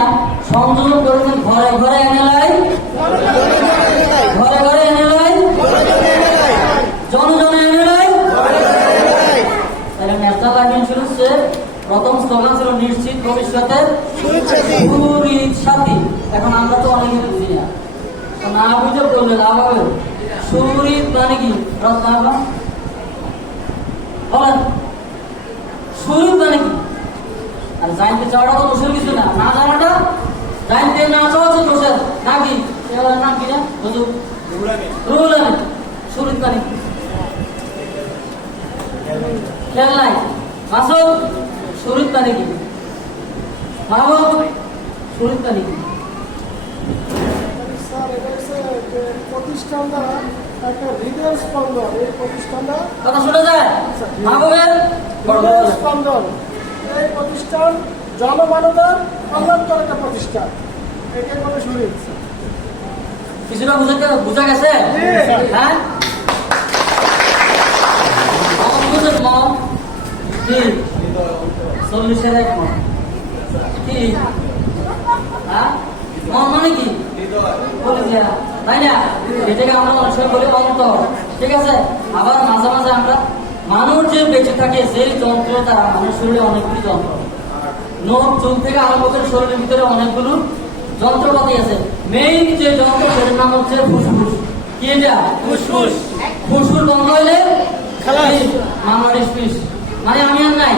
নিয়ে সংযোজন করেছেন ঘরে ঘরে এনে লাই। ঘরে ঘরে এনে লাই। জনজনে এনে লাই। তাহলে ন্যাশনাল লাইফ ইন্স্যুরেন্সের প্রথম স্লোগান ছিল নিশ্চিত ভবিষ্যতের সাথী। এখন আমরা তো অনেকে বুঝি না। না বুঝে বললে লাভ হবে। সুরিত মানে কি? রত্নাবা বলেন। সুরিত মানে কি? আর জানতে চাওয়াটা তো দোষের কিছু না। না জানাটা জানতে না চাওয়া হচ্ছে দোষের নাকি এবার নাম কি না হুজুর রুল আমি সুরিত মানে কি খেয়াল নাই মাসুদ শরীর তারিখ কি? মাহবুব শরীর তারিখ প্রতিষ্ঠানটা একটা হৃদয় স্পন্দন। এই প্রতিষ্ঠানটা কথা শোনা যায়? মাহবুবের হৃদয় স্পন্দন। এই প্রতিষ্ঠান জনমানবের কল্যাণকর একটা প্রতিষ্ঠান। একে বলে শুনি কিছুটা বুঝতে বুঝা গেছে? হ্যাঁ। মন বুঝেন মন কি? চল্লিশের এক মন। কি? হ্যাঁ? মন মানে কি? তাই না? এটাকে আমরা অনেক বলি অন্তর ঠিক আছে? আবার মাঝে মাঝে আমরা মানুষ যে বেঁচে থাকে সেই যন্ত্র তারা মানুষ শরীরে অনেকগুলি যন্ত্র। নোট চুল থেকে আরম্ভ করে শরীরের ভিতরে অনেকগুলো যন্ত্রপাতি আছে। মেইন যে যন্ত্র সেটার নাম হচ্ছে ফুসফুস। কি এটা? ফুসফুস। ফুসফুস বন্ধ। মামার স্পিস মানে আমি আর নাই।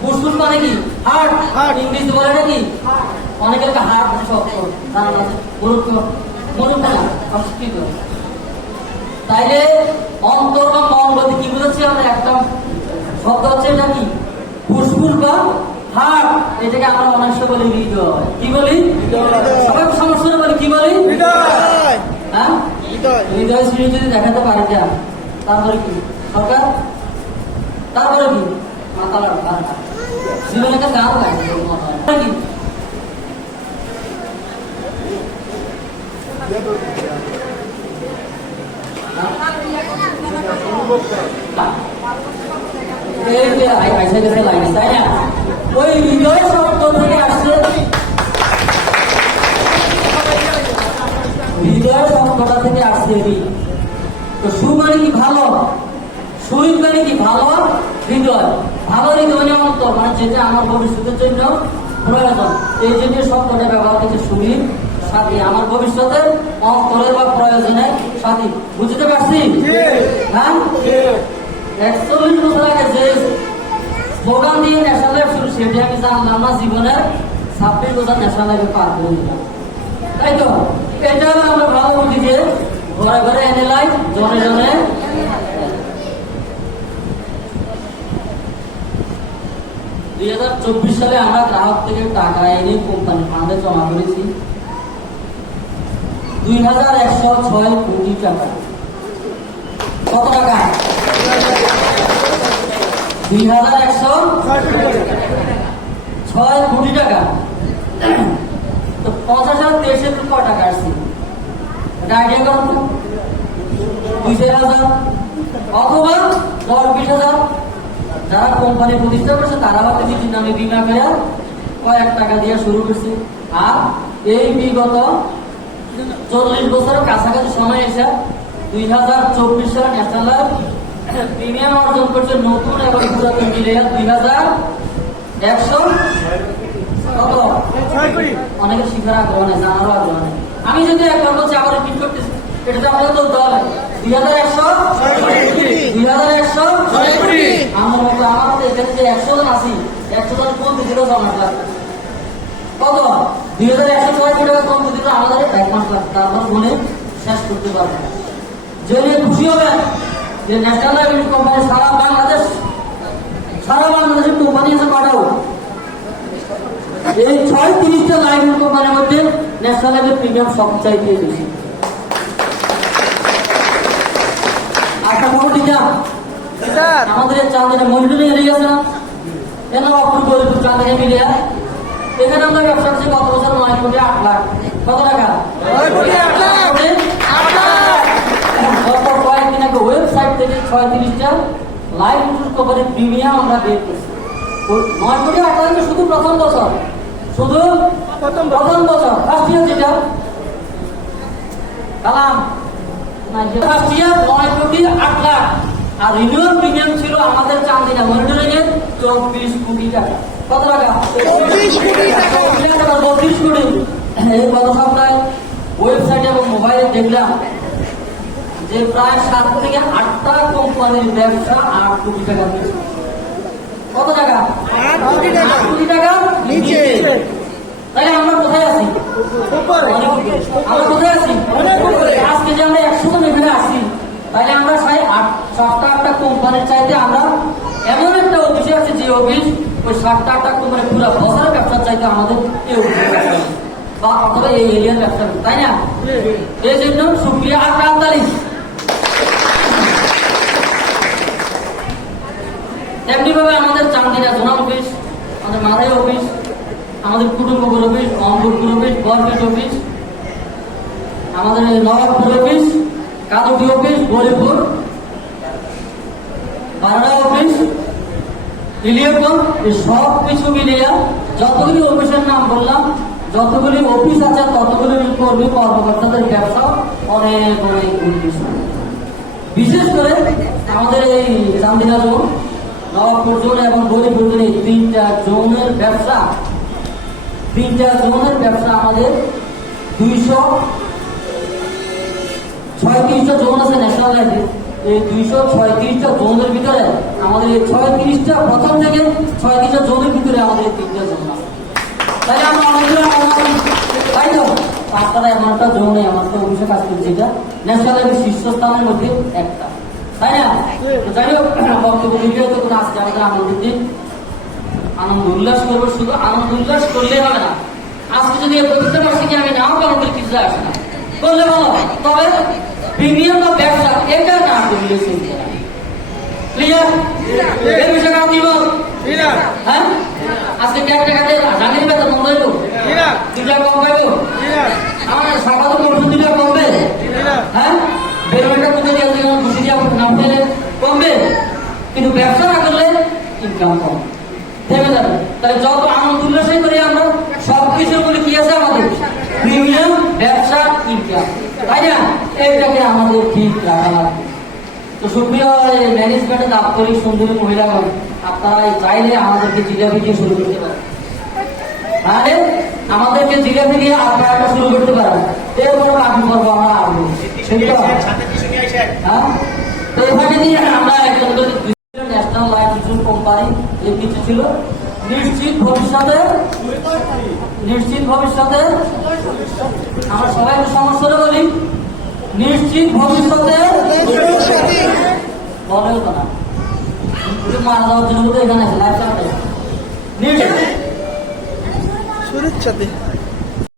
ফুসফুস মানে কি? হার্ট। হার্ট। ইংলিশ বলে এটা কি? অনেকের হার্ট শক্ত। তার আছে গুরুত্ব গুরুত্ব না সংস্কৃত। তাইলে অন্তর বা মন বলতে কি বুঝাচ্ছি আমরা? একটা শব্দ হচ্ছে এটা কি? ফুসফুস বা হার্ট এটাকে আমরা অনেক বলি হৃদয়। কি বলি? সবাই সমস্যা বলি কি বলি? হ্যাঁ? হৃদয়। শ্রী যদি দেখাতে পারে যা তারপরে কি? সরকার? তারপরে কি? মাতালার জীবনে একটা গান লাগে কি? হৃদয় শব্দ থেকে আসছে সু মানে কি ভালো শরীর মানে কি ভালো হৃদয় ভালো হৃদয় যেটা আমার ভবিষ্যতের জন্য প্রয়োজন এই জন্য শব্দটা ব্যবহার করছে শরীর সাথী আমার ভবিষ্যতের অন্তরের বা প্রয়োজনের সাথী। বুঝতে পারছি? হ্যাঁ? একচল্লিশ বছর আগে যে স্লোগান দিয়ে ন্যাশনাল লাইফ শুরু সেটি আমি জানলাম না জীবনের ছাব্বিশ বছর ন্যাশনাল লাইফে পার করে তাই তো? এটা আমরা ভালো বুঝি যে ঘরে ঘরে এনে লাই জনে জনে দুই হাজার চব্বিশ সালে আমরা গ্রাহক থেকে টাকা এনে কোম্পানি ফান্ডে জমা করেছি। দুই হাজার একশো ছয় কোটি টাকা। কত টাকা? দুই হাজার একশো ছয় কোটি টাকা। তো পঞ্চাশ হাজার তেইশে তো কয় টাকা আসছে। এটা আইডিয়া করুন দুই চার হাজার। অথবা দশ, বিশ হাজার। যারা কোম্পানি প্রতিষ্ঠা করছে, তারা হয়তো নিজের নামে বিমা করে কয়েক টাকা দিয়ে শুরু করছে। আর এই বিগত চল্লিশ বছরের কাছাকাছি সময় এসে দুই হাজার চব্বিশ সালে ন্যাশনাল প্রিমিয়াম অর্জন করছে নতুন এবং পুরাতন মিলে দুই হাজার একশো অনেকের শিখার আগ্রহ নেই, জানারও আগ্রহ নেই। আমি যদি একবার বলছি, আবার রিপিট করতেছি। এটা তো আপনাকে বলতে হবে দুই হাজার একশো দুই হাজার একশো আমার মতো আমার এখানে যে একশো জন আছি, একশো জন কোন দিল জমা কত? দুই হাজার একশো ছয় কোটি টাকা কম দিল আমাদের এক মাস লাগবে। তারপর গুনে শেষ করতে পারবে না। জেনে খুশি হবেন যে ন্যাশনাল লাইব্রেরি কোম্পানি সারা বাংলাদেশ সারা বাংলাদেশের কোম্পানি আছে এই ছয় তিরিশটা লাইব্রেরি কোম্পানির মধ্যে ন্যাশনাল লাইব্রেরি প্রিমিয়াম সবচাইতে বেশি। আচ্ছা মোটামুটি যা। আমাদের চাঁদের মন্ডলী এড়িয়ে গেছে না? কেন অপূর্ব চাঁদের মিলিয়া এখানে আমরা ব্যবসা করছি গত বছর? নয় কোটি আট লাখ। কত টাকা? কোটি গত কয়েকদিন আগে ওয়েবসাইট থেকে ছয় তিরিশটা ইন্স্যুরেন্স প্রিমিয়াম আমরা বের করছি। নয় কোটি আট লাখ শুধু প্রথম বছর। শুধু প্রথম প্রথম বছর। ফার্স্ট ইয়ার যেটা। কালাম। ফার্স্ট ইয়ার নয় কোটি আট লাখ। আর রিনিউয়াল প্রিমিয়াম ছিল আমাদের চান্দিনা মনিটরিং চব্বিশ কোটি টাকা। কত টাকা? বত্রিশ কোটি এই গত সপ্তাহে ওয়েবসাইট এবং মোবাইলে দেখলাম যে প্রায় সাত থেকে আটটা কোম্পানির ব্যবসা আট কোটি টাকা কত টাকা? আট কোটি টাকা। নিচে। তাহলে আমরা কোথায় আছি? আমরা কোথায় আছি? আজকে যে আমরা একশো জন এখানে আসি তাহলে আমরা সাই আট সাতটা আটটা কোম্পানির চাইতে আমরা এমন একটা অফিসে আছে যে অফিস, ওই সাতটা আটটা কোম্পানি পুরো বছরের ব্যবসার চাইতে আমাদের বা অথবা এই ব্যবসা তাই না? এই জন্য আর আমাদের চান্দিনা জোনাল অফিস, আমাদের মাথায় অফিস, আমাদের Kutumbapur office Ambarpur office, Barpet office, আমাদের নবাবপুর অফিস, কাদুটি অফিস গরিপুর বারোটা অফিস ইলিয়াপুর এই সব কিছু মিলিয়ে যতগুলি অফিসের নাম বললাম, যতগুলি অফিস আছে, ততগুলি কর্মী, কর্মকর্তাদের ব্যবসা অনেক অনেক বিশেষ করে আমাদের এই চান্দিনা জোন, নবাবপুর জোন এবং গরিপুর জোন তিনটা জোনের ব্যবসা। তিনটা জোনের ব্যবসা আমাদের দুইশো ছয়ত্রিশটা জোন আছে ন্যাশনাল লাইফে এই দুইশো ছয়ত্রিশটা জোনের ভিতরে আমাদের এই ছয়ত্রিশটা, প্রথম থেকে ছয়ত্রিশটা জোনের ভিতরে আমাদের তিনটা জোন আছে। আমরা অনেকগুলো তাই তো? এমন একটা অফিসে কাজ করছে এটা ন্যাশনাল শীর্ষস্থানের মধ্যে একটা। তাই না? যাই হোক, বক্তব্য তো আনন্দ উল্লাস করব শুধু, আনন্দ উল্লাস করলে হবে না। আজকে যদি আমি নাও পালন করি কিছু আসে না? করলে ভালো। তবে প্রিমিয়াম বা ব্যবসা এটা না করলে চলবে না। ক্লিয়ার বিষয়টা আপনি বল বিরাট হ্যাঁ? আজকে ট্যাগ টাকাতে জানিয়ে বেতন বন্ধ হইব বিরাট দুটা কম পাইব বিরাট আমার সকালে পরশু দুটা কমবে। হ্যাঁ? বেরোটা কোথায় দিয়ে যেমন ঘুষি দিয়ে নাম পেলে কমবে? কিন্তু ব্যবসা না করলে ইনকাম কম। থেমে যাবে তাহলে যত আনন্দ উল্লাসই করি আমরা সব কিছুর উপরে কি আছে আমাদের? প্রিমিয়াম ব্যবসা ইনকাম তাই না এইটাকে আমাদের ঠিক রাখা লাগবে। তো সুপ্রিয় ম্যানেজমেন্টের দাপ্তরিক সুন্দরী মহিলাগণ আপনারা চাইলে আমাদেরকে জিলাপি দিয়ে শুরু করতে পারেন। তাহলে আমাদেরকে জিলাপি দিয়ে আপনারা শুরু করতে পারেন। এরপর বাকি করব আমরা হ্যাঁ? তো এখানে নিয়ে আমরা একজন ন্যাশনাল লাইফ ইন্স্যুরেন্স কোম্পানি এই কিছু ছিল। নিশ্চিত ভবিষ্যতে নিশ্চিত ভবিষ্যতে আমরা সবাই একটু সমস্যা বলি। নিশ্চিত ভবিষ্যতে বলেও তো না। মারা যাওয়ার জন্য এখানে লাইফ নিশ্চিত। সাথে